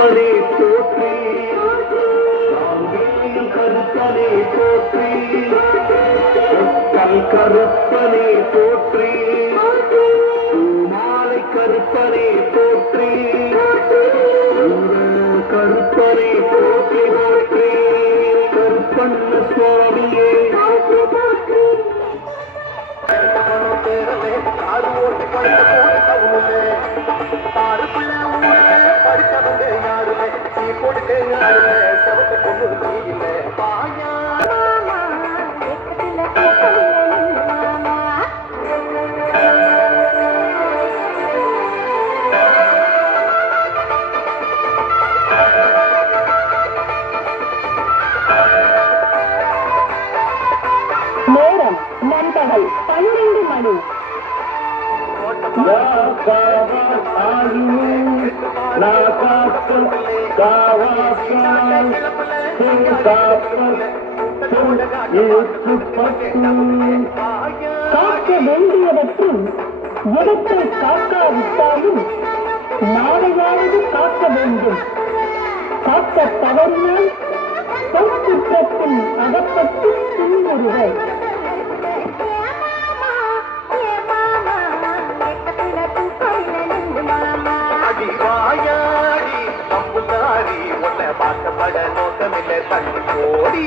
கருப்பனே போற்றி கருப்பனே போற்றி கருப்பனே போற்றி மாலை கருப்பனே போற்றி கருப்பனே போற்றி போற்றி கருப்பண்ண சுவாமியே படிச்சவங்க யாருமே நீ கொடுக்க யாருமே செவத்தை கொண்டு இல்லை பாயா நேரம் நண்பகல் 12 மணி. காக்க வேண்டியவற்றில் இடத்தை காக்காவிட்டாலும் நாளையாவது காக்க வேண்டும். காக்க தவறினால் குற்றத்தில் அகப்பட்டு துன்புறுவர். வாயாடி நம்புதாரி உன்னை பார்க்கப்பட நோக்கமில்லை தள்ளி போடி